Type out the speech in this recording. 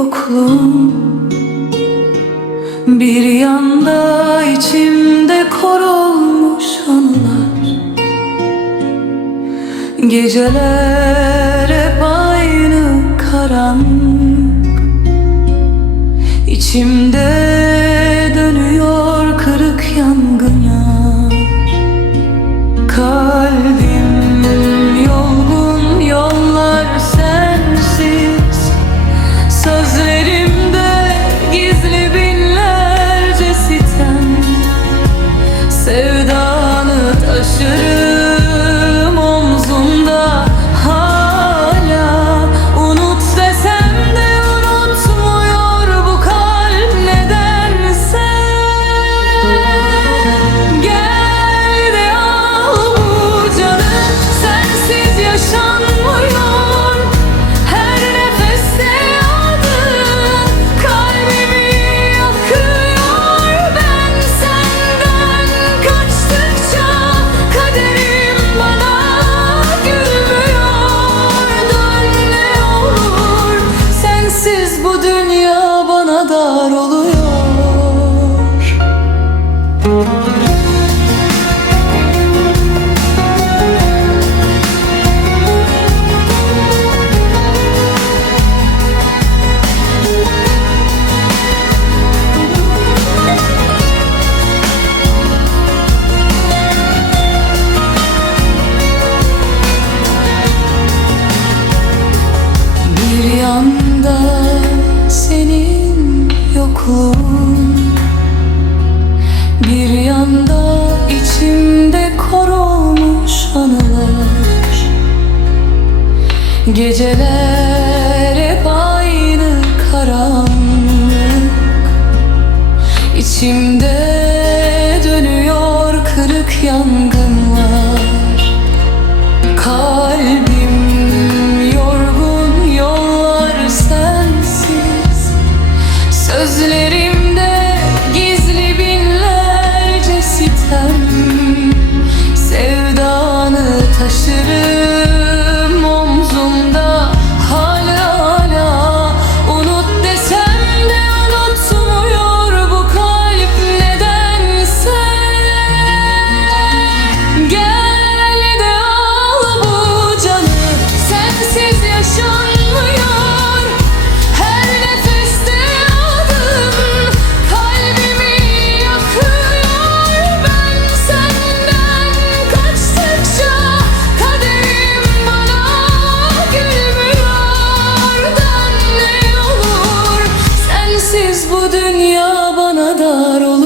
yokluğun Bir yanda içimde kor olmuş anılar Geceler hep aynı karanlık. İçimde Bir yanda içimde kor anılar. Geceler hep aynı karanlık. İçimde dönüyor kırık yangınlar Sözlerimde gizli binlerce sitem. Sevdanı taşırım omzumda hala hala. Unut desem de unutmuyor bu kalp nedense. Gel bu dünya bana dar olur